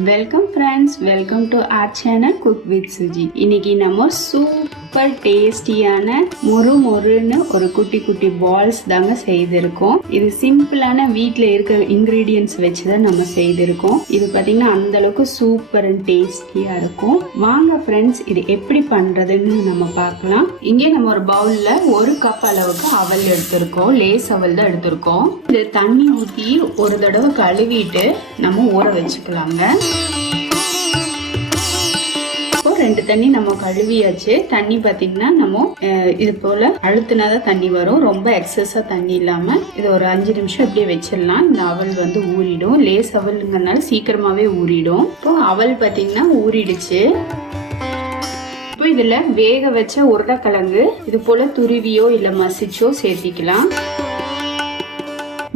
Welcome friends, welcome to R channel cook with Suji. இன்னைக்கு நம்ம super டேஸ்டியான மொறுன்னு ஒரு குட்டி குட்டி பால்ஸ் தாங்க செய்திருக்கோம். இது சிம்பிளான வீட்டில் இருக்கிற இன்கிரீடியன்ஸ் வச்சு தான் நம்ம செய்திருக்கோம். இது பார்த்தீங்கன்னா அந்த அளவுக்கு சூப்பர் அண்ட் டேஸ்டியா இருக்கும். வாங்க ஃப்ரெண்ட்ஸ், இது எப்படி பண்றதுன்னு நம்ம பார்க்கலாம். இங்கே நம்ம ஒரு பவுல்ல 1 கப் அளவுக்கு அவல் எடுத்திருக்கோம். லேஸ் அவல் தான் எடுத்திருக்கோம். இது தண்ணி ஊற்றி ஒரு தடவை கழுவிட்டு நம்ம ஊற வச்சுக்கலாங்க. 2 தண்ணி நம்ம கழுவியாச்சு. தண்ணி பார்த்தீங்கன்னா நம்ம இது போல அழுத்தினாதான் தண்ணி வரும். ரொம்ப எக்ஸஸா தண்ணி இல்லாம இது ஒரு 5 நிமிஷம் இப்படியே வச்சிடலாம். இந்த அவல் வந்து ஊறிடும். லேஸ் அவல்ங்கிறதுனால சீக்கிரமாவே ஊறிடும். இப்போ அவல் பார்த்தீங்கன்னா ஊறிடுச்சு. இப்போ இதுல வேக வச்ச உருளைக்கிழங்கு இது போல துருவியோ இல்ல மசிச்சோ சேர்த்திக்கலாம்.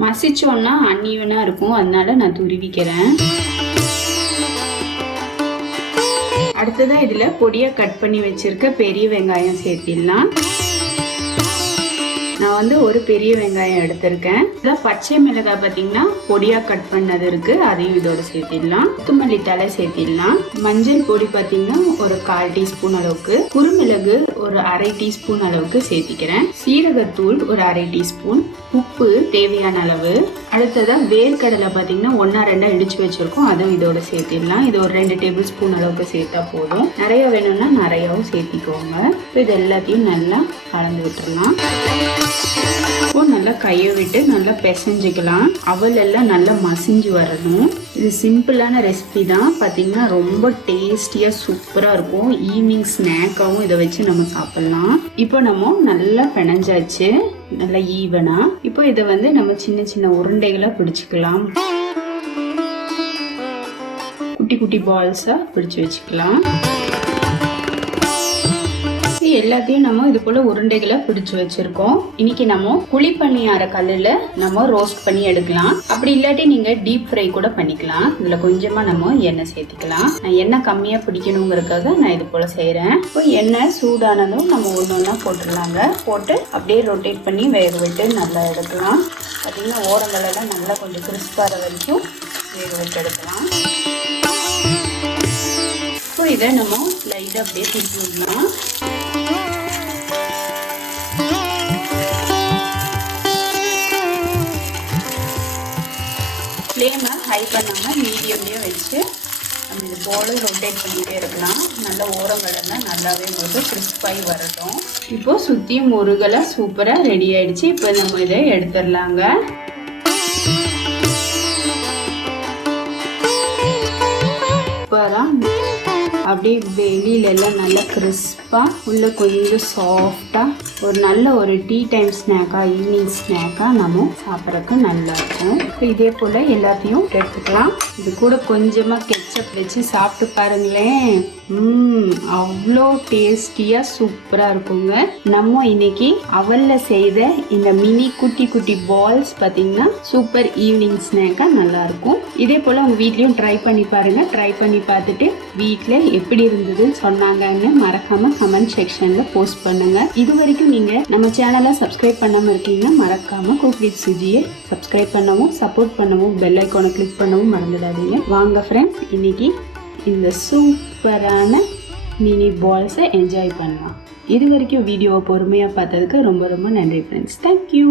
மசிச்சோன்னா அன்ஈவனா இருக்கும், அதனால நான் துருவிக்கிறேன். அடுத்ததான் இதுல பொடியா கட் பண்ணி வச்சிருக்க பெரிய வெங்காயம் சேர்த்திடலாம். நான் வந்து ஒரு பெரிய வெங்காயம் எடுத்திருக்கேன். பச்சை மிளகாய் பார்த்தீங்கன்னா பொடியா கட் பண்ணது இருக்கு, அதையும் இதோட சேர்த்திடலாம். கொத்தமல்லி தலை சேர்த்திடலாம். மஞ்சள் பொடி பார்த்தீங்கன்னா ஒரு 1/4 டீஸ்பூன் அளவுக்கு, குறுமிளகு ஒரு 1/2 டீஸ்பூன் அளவுக்கு சேர்த்திக்கிறேன். சீரகத்தூள் ஒரு 1/2 டீஸ்பூன், உப்பு தேவையான அளவு. அடுத்ததா வேர்க்கடலை பார்த்தீங்கன்னா 1-2 இடிச்சு வச்சிருக்கோம், அதுவும் இதோட சேர்த்திடலாம். இது ஒரு 2 டேபிள் ஸ்பூன் அளவுக்கு சேர்த்தா போதும். நிறைய வேணும்னா நிறையாவும் சேர்த்திக்கோங்க. இப்போ இது எல்லாத்தையும் நல்லா கலந்து விட்டுறலாம். இப்போ நல்லா கையை விட்டு நல்லா பிசைஞ்சிக்கலாம். அவல் எல்லாம் நல்லா மசிஞ்சு வரணும். இது சிம்பிளான ரெசிபி தான். பார்த்தீங்கன்னா ரொம்ப டேஸ்டியா சூப்பரா இருக்கும். ஈவினிங் ஸ்நாக்காவும் இதை வச்சு நம்ம சாப்பிடலாம். இப்போ நம்ம நல்லா பிணைஞ்சாச்சு, நல்லா ஈவனா. இப்போ இதை வந்து நம்ம சின்ன சின்ன உருண்டைகளா பிடிச்சுக்கலாம். குட்டி குட்டி பால்ஸா பிடிச்சு வச்சுக்கலாம். எல்லாத்தையும் நம்ம இது போல உருண்டைகளை பிடிச்சு வச்சிருக்கோம். இன்னைக்கு நம்ம குழிப்பணியார கல்லுல நம்ம ரோஸ்ட் பண்ணி எடுக்கலாம். அப்படி இல்லாட்டி நீங்க டீப் ஃப்ரை கூட பண்ணிக்கலாம். இதுல கொஞ்சமா நம்ம எண்ணெய் சேர்த்துக்கலாம். நான் எண்ணெய் கம்மியா பிடிக்கணுங்கிறதுக்காக நான் இது போல செய்யறேன். இப்போ எண்ணெய் சூடானதும் நம்ம ஒன்னொன்னா போட்டுடலாங்க. போட்டு அப்படியே ரொட்டேட் பண்ணி வேக விட்டு நல்லா எடுக்கலாம். பார்த்தீங்கன்னா ஓரங்கள் எல்லாம் நல்லா கொஞ்சம் கிறிஸ்பார வரைக்கும் வேக விட்டு எடுக்கலாம். இப்போ இதை நம்ம லைட்டா அப்படியே திருப்பி விடலாம். ஃப்ளேமை ஹை பண்ணாமல் மீடியம்லேயே வச்சு நம்ம இது போல ரொட்டேட் பண்ணிகிட்டே இருக்கலாம். நல்ல ஓரங்கள் எல்லாம் நல்லாவே உங்களுக்கு கிறிஸ்பாகி வரட்டும். இப்போது சுற்றியும் முருகலை சூப்பராக ரெடி ஆயிடுச்சு. இப்போ நம்ம இதை எடுத்துடலாங்க. இப்போதான் அப்படியே வெளியில எல்லாம் நல்லா கிறிஸ்பா, உள்ள கொஞ்சம் சாஃப்டா, ஒரு நல்ல ஒரு டீ டைம் ஸ்நாக்கா, ஈவினிங் ஸ்நாக்கா நம்ம சாப்பிட்றதுக்கு நல்லா இருக்கும். இதே போல எல்லாத்தையும் எடுத்துக்கலாம். இது கூட கொஞ்சமா கெச்சப் வச்சு சாப்பிட்டு பாருங்களேன். அவ்வளோ டேஸ்டியா சூப்பரா இருக்குங்க. நம்ம இன்னைக்கு அவல்ல செய்த இந்த மினி குட்டி குட்டி பால்ஸ் பார்த்தீங்கன்னா சூப்பர் ஈவினிங் ஸ்நாக்கா நல்லா இருக்கும். இதே போல உங்க வீட்லயும் ட்ரை பண்ணி பாருங்க. ட்ரை பண்ணி பார்த்துட்டு வீட்டில் எப்படி இருந்ததுன்னு சொன்னாங்கன்னு மறக்காம கமெண்ட் செக்ஷன்ல போஸ்ட் பண்ணுங்க. இது வரைக்கும் நீங்க நம்ம சேனலை சப்ஸ்கிரைப் பண்ணாம இருக்கீங்கன்னா மறக்காம குக் வித் சுஜியை சப்ஸ்கிரைப் பண்ணவும், சப்போர்ட் பண்ணவும், பெல் ஐக்கானை கிளிக் பண்ணவும் மறந்துடாதீங்க. வாங்க ஃப்ரெண்ட்ஸ், இன்னைக்கு இந்த சூப்பரான மினி பால்ஸை என்ஜாய் பண்ணலாம். இது வரைக்கும் வீடியோவை பொறுமையாக பார்த்ததுக்கு ரொம்ப ரொம்ப நன்றி ஃப்ரெண்ட்ஸ். தேங்க்யூ.